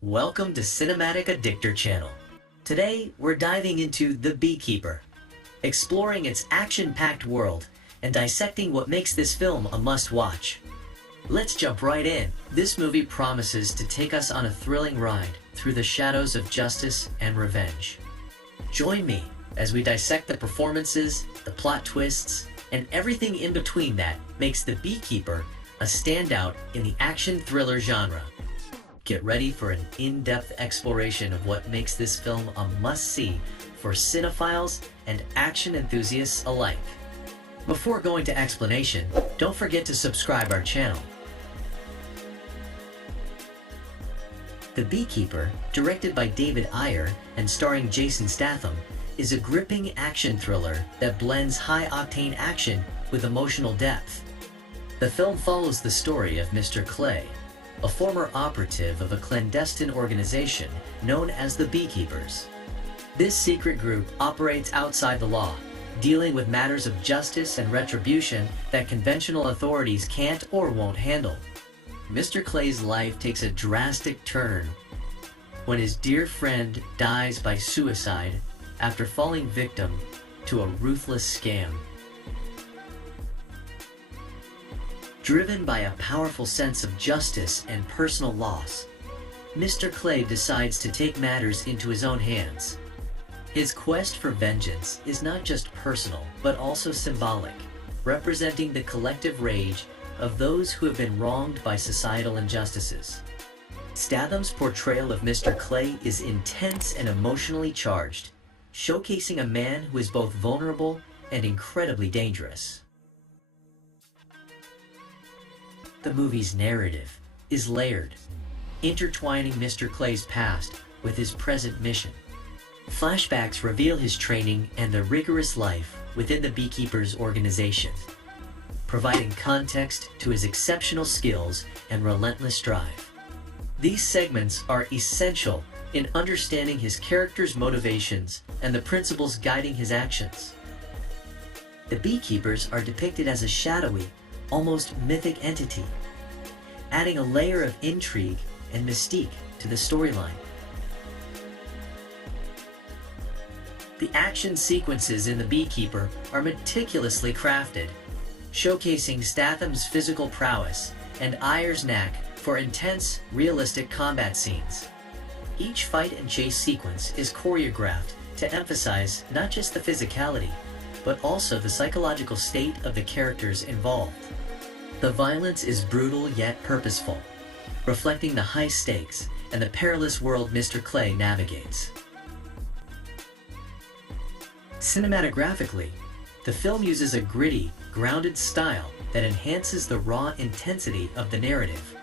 Welcome to Cinematic Addictor Channel. Today, we're diving into The Beekeeper, exploring its action-packed world and dissecting what makes this film a must-watch. Let's jump right in. This movie promises to take us on a thrilling ride through the shadows of justice and revenge. Join me as we dissect the performances, the plot twists, and everything in between that makes The Beekeeper a standout in the action thriller genre. Get ready for an in-depth exploration of what makes this film a must-see for cinephiles and action enthusiasts alike. Before going to explanation, don't forget to subscribe our channel. The Beekeeper, directed by David Ayer and starring Jason Statham, is a gripping action thriller that blends high-octane action with emotional depth. The film follows the story of Mr. Clay, a former operative of a clandestine organization known as the Beekeepers. This secret group operates outside the law, dealing with matters of justice and retribution that conventional authorities can't or won't handle. Mr. Clay's life takes a drastic turn when his dear friend dies by suicide after falling victim to a ruthless scam. Driven by a powerful sense of justice and personal loss, Mr. Clay decides to take matters into his own hands. His quest for vengeance is not just personal, but also symbolic, representing the collective rage of those who have been wronged by societal injustices. Statham's portrayal of Mr. Clay is intense and emotionally charged, showcasing a man who is both vulnerable and incredibly dangerous. The movie's narrative is layered, intertwining Mr. Clay's past with his present mission. Flashbacks reveal his training and the rigorous life within the Beekeepers organization, providing context to his exceptional skills and relentless drive. These segments are essential in understanding his character's motivations and the principles guiding his actions. The Beekeepers are depicted as a shadowy, almost mythic entity, adding a layer of intrigue and mystique to the storyline. The action sequences in The Beekeeper are meticulously crafted, showcasing Statham's physical prowess and Ayer's knack for intense, realistic combat scenes. Each fight and chase sequence is choreographed to emphasize not just the physicality, but also the psychological state of the characters involved. The violence is brutal yet purposeful, reflecting the high stakes and the perilous world Mr. Clay navigates. Cinematographically, the film uses a gritty, grounded style that enhances the raw intensity of the narrative.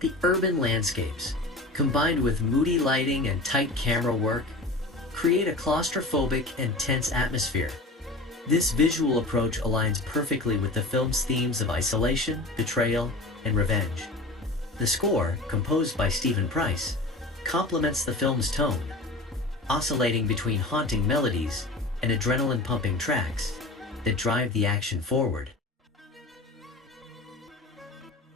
The urban landscapes, combined with moody lighting and tight camera work, create a claustrophobic and tense atmosphere. This visual approach aligns perfectly with the film's themes of isolation, betrayal, and revenge. The score, composed by Stephen Price, complements the film's tone, oscillating between haunting melodies and adrenaline-pumping tracks that drive the action forward.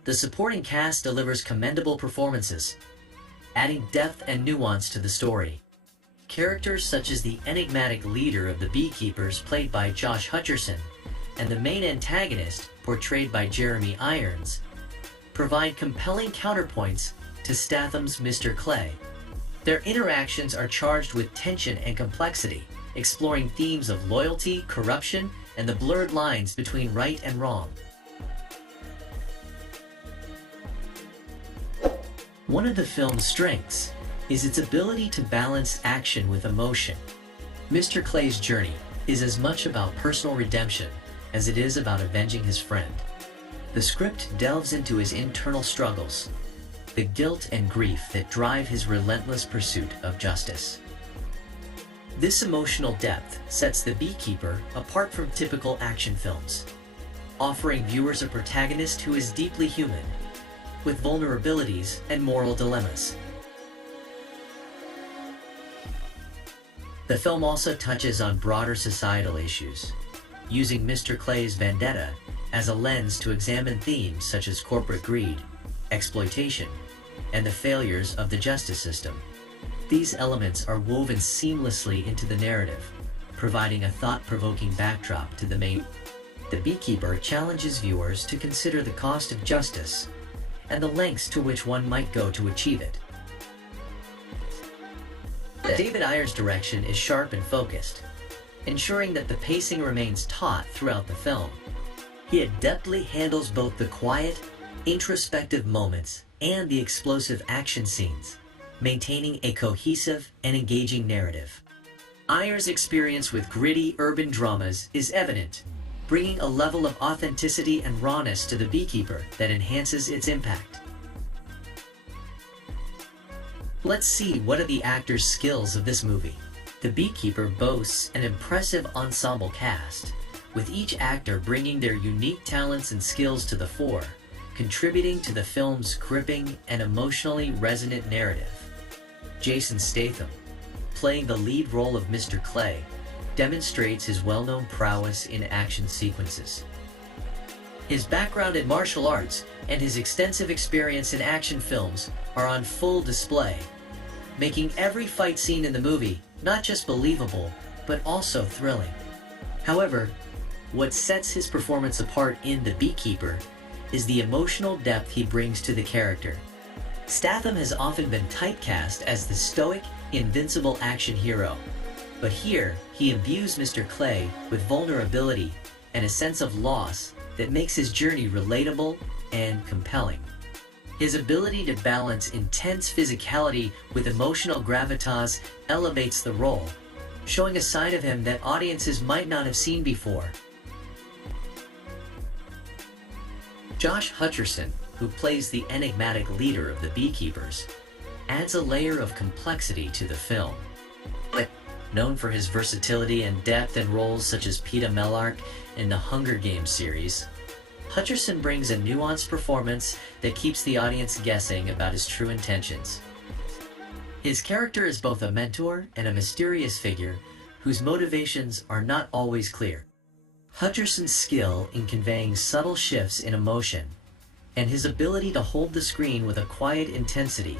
The supporting cast delivers commendable performances, adding depth and nuance to the story. Characters such as the enigmatic leader of the Beekeepers, played by Josh Hutcherson, and the main antagonist, portrayed by Jeremy Irons, provide compelling counterpoints to Statham's Mr. Clay. Their interactions are charged with tension and complexity, exploring themes of loyalty, corruption, and the blurred lines between right and wrong. One of the film's strengths is its ability to balance action with emotion. Mr. Clay's journey is as much about personal redemption as it is about avenging his friend. The script delves into his internal struggles, the guilt and grief that drive his relentless pursuit of justice. This emotional depth sets The Beekeeper apart from typical action films, offering viewers a protagonist who is deeply human, with vulnerabilities and moral dilemmas. The film also touches on broader societal issues, using Mr. Clay's vendetta as a lens to examine themes such as corporate greed, exploitation, and the failures of the justice system. These elements are woven seamlessly into the narrative, providing a thought-provoking backdrop to the main. The Beekeeper challenges viewers to consider the cost of justice and the lengths to which one might go to achieve it. David Ayer's direction is sharp and focused, ensuring that the pacing remains taut throughout the film. He adeptly handles both the quiet, introspective moments and the explosive action scenes, maintaining a cohesive and engaging narrative. Ayer's experience with gritty urban dramas is evident, bringing a level of authenticity and rawness to The Beekeeper that enhances its impact. Let's see what are the actors' skills of this movie. The Beekeeper boasts an impressive ensemble cast, with each actor bringing their unique talents and skills to the fore, contributing to the film's gripping and emotionally resonant narrative. Jason Statham, playing the lead role of Mr. Clay, demonstrates his well-known prowess in action sequences. His background in martial arts and his extensive experience in action films are on full display, making every fight scene in the movie not just believable, but also thrilling. However, what sets his performance apart in The Beekeeper is the emotional depth he brings to the character. Statham has often been typecast as the stoic, invincible action hero, but here he imbues Mr. Clay with vulnerability and a sense of loss that makes his journey relatable and compelling. His ability to balance intense physicality with emotional gravitas elevates the role, showing a side of him that audiences might not have seen before. Josh Hutcherson, who plays the enigmatic leader of the Beekeepers, adds a layer of complexity to the film. Known for his versatility and depth in roles such as Peeta Mellark in the Hunger Games series, Hutcherson brings a nuanced performance that keeps the audience guessing about his true intentions. His character is both a mentor and a mysterious figure whose motivations are not always clear. Hutcherson's skill in conveying subtle shifts in emotion and his ability to hold the screen with a quiet intensity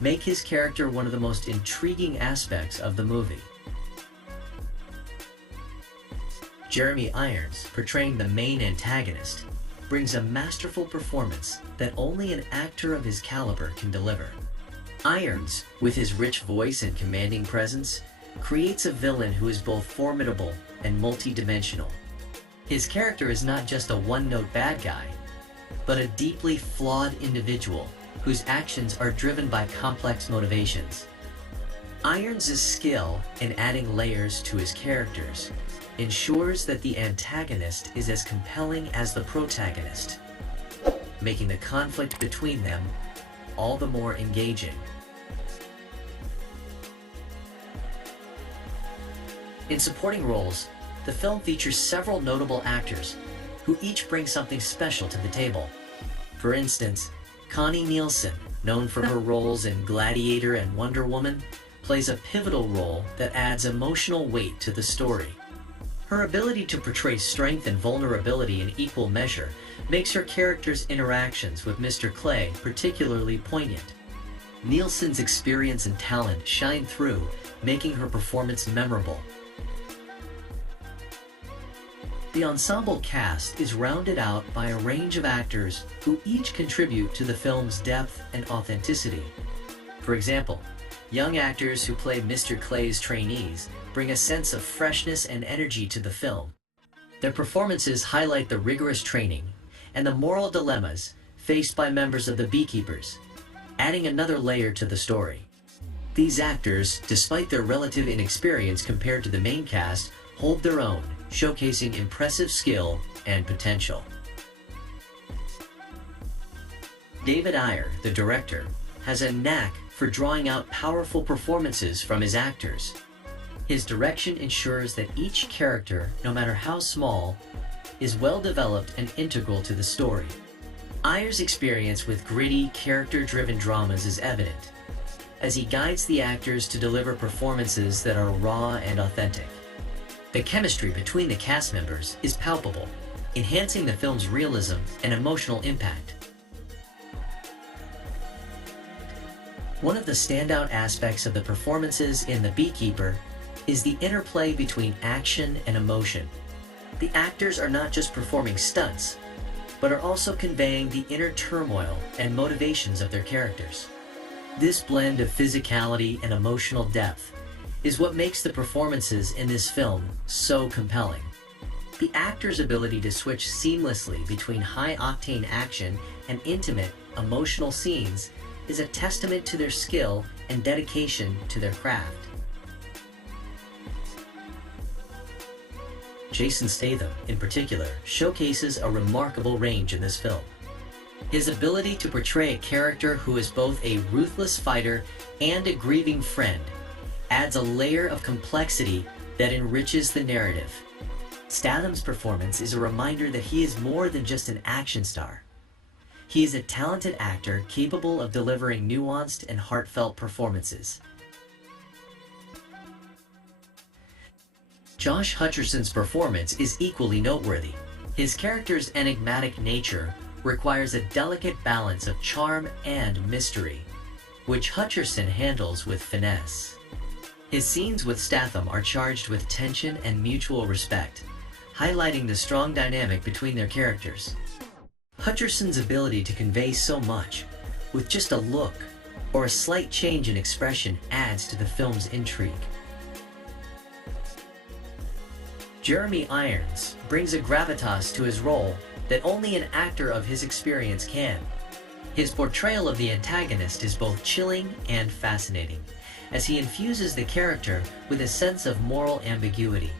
make his character one of the most intriguing aspects of the movie. Jeremy Irons, portraying the main antagonist, brings a masterful performance that only an actor of his caliber can deliver. Irons, with his rich voice and commanding presence, creates a villain who is both formidable and multi-dimensional. His character is not just a one-note bad guy, but a deeply flawed individual whose actions are driven by complex motivations. Irons' skill in adding layers to his characters ensures that the antagonist is as compelling as the protagonist, making the conflict between them all the more engaging. In supporting roles, the film features several notable actors who each bring something special to the table. For instance, Connie Nielsen, known for her roles in Gladiator and Wonder Woman, plays a pivotal role that adds emotional weight to the story. Her ability to portray strength and vulnerability in equal measure makes her character's interactions with Mr. Clay particularly poignant. Nielsen's experience and talent shine through, making her performance memorable. The ensemble cast is rounded out by a range of actors who each contribute to the film's depth and authenticity. For example, young actors who play Mr. Clay's trainees bring a sense of freshness and energy to the film. Their performances highlight the rigorous training and the moral dilemmas faced by members of the Beekeepers, adding another layer to the story. These actors, despite their relative inexperience compared to the main cast, hold their own, showcasing impressive skill and potential. David Ayer, the director, has a knack for drawing out powerful performances from his actors. His direction ensures that each character, no matter how small, is well developed and integral to the story. Ayer's experience with gritty, character-driven dramas is evident, as he guides the actors to deliver performances that are raw and authentic. The chemistry between the cast members is palpable, enhancing the film's realism and emotional impact. One of the standout aspects of the performances in The Beekeeper is the interplay between action and emotion. The actors are not just performing stunts, but are also conveying the inner turmoil and motivations of their characters. This blend of physicality and emotional depth is what makes the performances in this film so compelling. The actors' ability to switch seamlessly between high-octane action and intimate, emotional scenes is a testament to their skill and dedication to their craft. Jason Statham, in particular, showcases a remarkable range in this film. His ability to portray a character who is both a ruthless fighter and a grieving friend adds a layer of complexity that enriches the narrative. Statham's performance is a reminder that he is more than just an action star. He is a talented actor capable of delivering nuanced and heartfelt performances. Josh Hutcherson's performance is equally noteworthy. His character's enigmatic nature requires a delicate balance of charm and mystery, which Hutcherson handles with finesse. His scenes with Statham are charged with tension and mutual respect, highlighting the strong dynamic between their characters. Hutcherson's ability to convey so much with just a look or a slight change in expression adds to the film's intrigue. Jeremy Irons brings a gravitas to his role that only an actor of his experience can. His portrayal of the antagonist is both chilling and fascinating, as he infuses the character with a sense of moral ambiguity.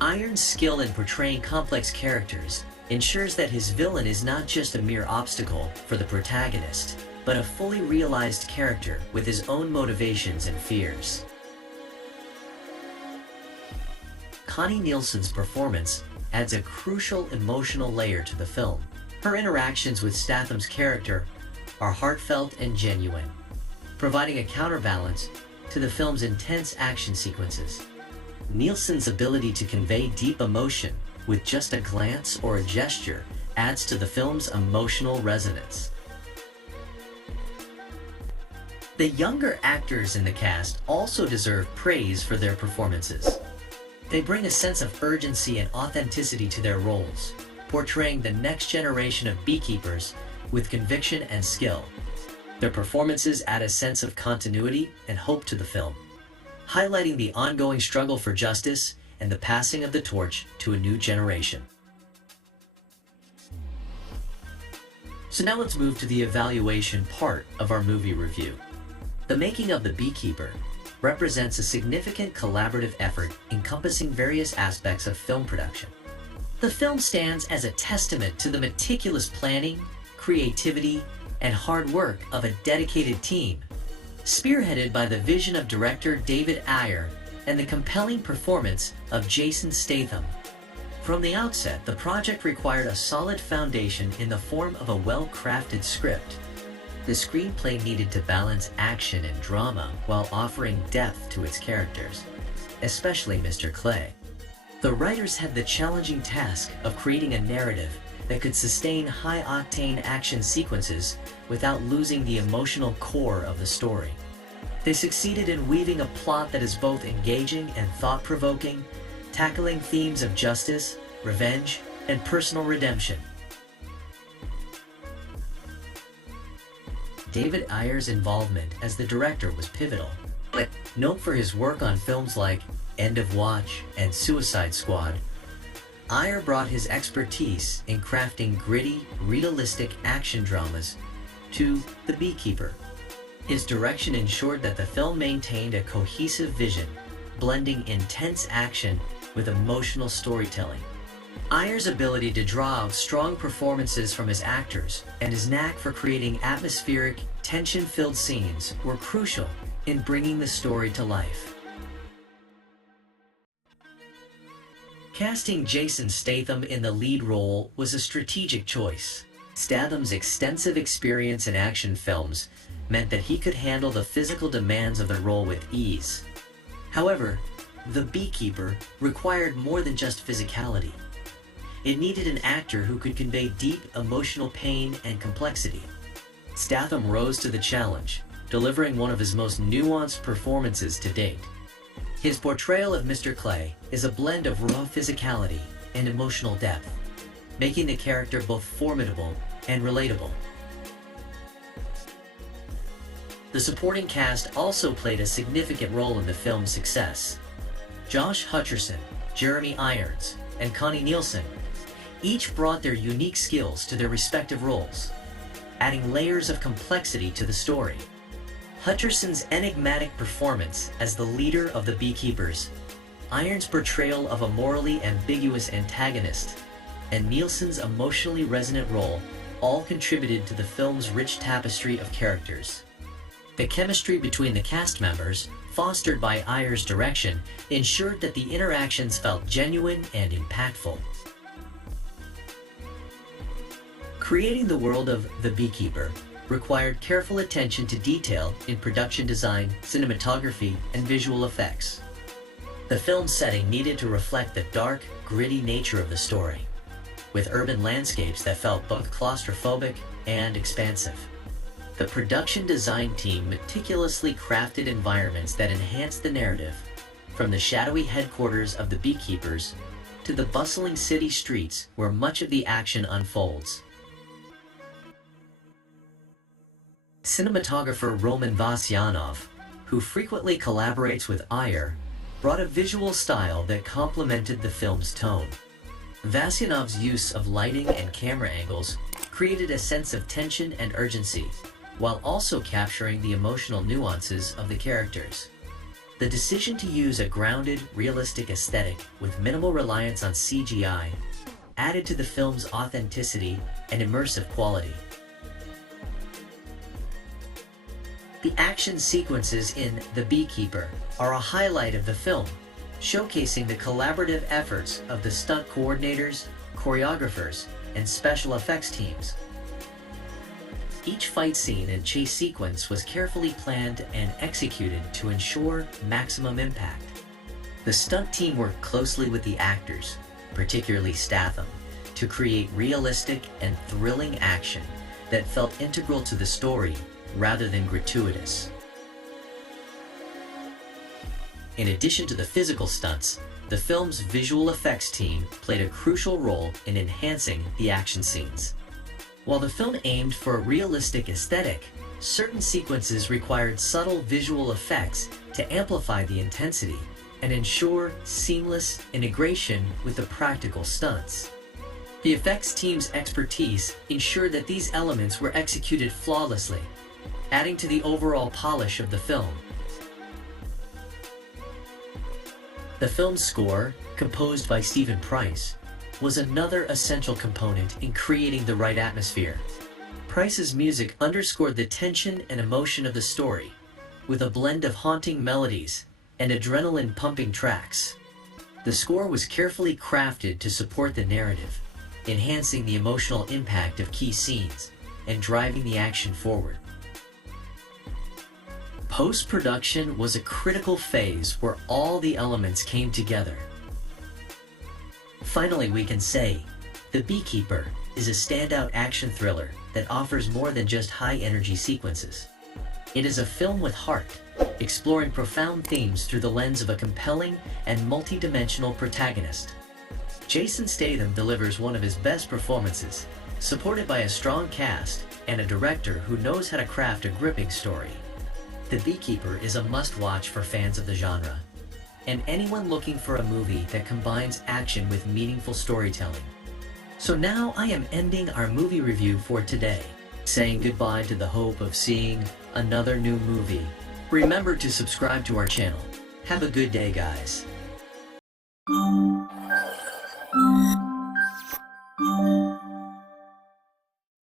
Irons' skill in portraying complex characters ensures that his villain is not just a mere obstacle for the protagonist, but a fully realized character with his own motivations and fears. Connie Nielsen's performance adds a crucial emotional layer to the film. Her interactions with Statham's character are heartfelt and genuine, providing a counterbalance to the film's intense action sequences. Nielsen's ability to convey deep emotion with just a glance or a gesture adds to the film's emotional resonance. The younger actors in the cast also deserve praise for their performances. They bring a sense of urgency and authenticity to their roles, portraying the next generation of beekeepers with conviction and skill. Their performances add a sense of continuity and hope to the film, highlighting the ongoing struggle for justice and the passing of the torch to a new generation. So now let's move to the evaluation part of our movie review. The making of The Beekeeper represents a significant collaborative effort encompassing various aspects of film production. The film stands as a testament to the meticulous planning, creativity, and hard work of a dedicated team, spearheaded by the vision of director David Ayer and the compelling performance of Jason Statham. From the outset, the project required a solid foundation in the form of a well-crafted script. The screenplay needed to balance action and drama while offering depth to its characters, especially Mr. Clay. The writers had the challenging task of creating a narrative that could sustain high-octane action sequences without losing the emotional core of the story. They succeeded in weaving a plot that is both engaging and thought-provoking, tackling themes of justice, revenge, and personal redemption. David Ayer's involvement as the director was pivotal. Known for his work on films like End of Watch and Suicide Squad, Ayer brought his expertise in crafting gritty, realistic action dramas to The Beekeeper. His direction ensured that the film maintained a cohesive vision, blending intense action with emotional storytelling. Ayer's ability to draw out strong performances from his actors and his knack for creating atmospheric, tension-filled scenes were crucial in bringing the story to life. Casting Jason Statham in the lead role was a strategic choice. Statham's extensive experience in action films meant that he could handle the physical demands of the role with ease. However, The Beekeeper required more than just physicality. It needed an actor who could convey deep emotional pain and complexity. Statham rose to the challenge, delivering one of his most nuanced performances to date. His portrayal of Mr. Clay is a blend of raw physicality and emotional depth, making the character both formidable and relatable. The supporting cast also played a significant role in the film's success. Josh Hutcherson, Jeremy Irons, and Connie Nielsen each brought their unique skills to their respective roles, adding layers of complexity to the story. Hutcherson's enigmatic performance as the leader of the Beekeepers, Irons' portrayal of a morally ambiguous antagonist, and Nielsen's emotionally resonant role all contributed to the film's rich tapestry of characters. The chemistry between the cast members, fostered by Irons' direction, ensured that the interactions felt genuine and impactful. Creating the world of The Beekeeper required careful attention to detail in production design, cinematography, and visual effects. The film's setting needed to reflect the dark, gritty nature of the story, with urban landscapes that felt both claustrophobic and expansive. The production design team meticulously crafted environments that enhanced the narrative, from the shadowy headquarters of the Beekeepers to the bustling city streets where much of the action unfolds. Cinematographer Roman Vasyanov, who frequently collaborates with Ayer, brought a visual style that complemented the film's tone. Vasyanov's use of lighting and camera angles created a sense of tension and urgency, while also capturing the emotional nuances of the characters. The decision to use a grounded, realistic aesthetic with minimal reliance on CGI added to the film's authenticity and immersive quality. The action sequences in The Beekeeper are a highlight of the film, showcasing the collaborative efforts of the stunt coordinators, choreographers, and special effects teams. Each fight scene and chase sequence was carefully planned and executed to ensure maximum impact. The stunt team worked closely with the actors, particularly Statham, to create realistic and thrilling action that felt integral to the story rather than gratuitous. In addition to the physical stunts, the film's visual effects team played a crucial role in enhancing the action scenes. While the film aimed for a realistic aesthetic, certain sequences required subtle visual effects to amplify the intensity and ensure seamless integration with the practical stunts. The effects team's expertise ensured that these elements were executed flawlessly, adding to the overall polish of the film. The film's score, composed by Stephen Price, was another essential component in creating the right atmosphere. Price's music underscored the tension and emotion of the story, with a blend of haunting melodies and adrenaline-pumping tracks. The score was carefully crafted to support the narrative, enhancing the emotional impact of key scenes and driving the action forward. Post-production was a critical phase where all the elements came together. Finally, we can say, The Beekeeper is a standout action thriller that offers more than just high-energy sequences. It is a film with heart, exploring profound themes through the lens of a compelling and multi-dimensional protagonist. Jason Statham delivers one of his best performances, supported by a strong cast and a director who knows how to craft a gripping story. The Beekeeper is a must-watch for fans of the genre, and anyone looking for a movie that combines action with meaningful storytelling. So now I am ending our movie review for today, saying goodbye to the hope of seeing another new movie. Remember to subscribe to our channel. Have a good day, guys.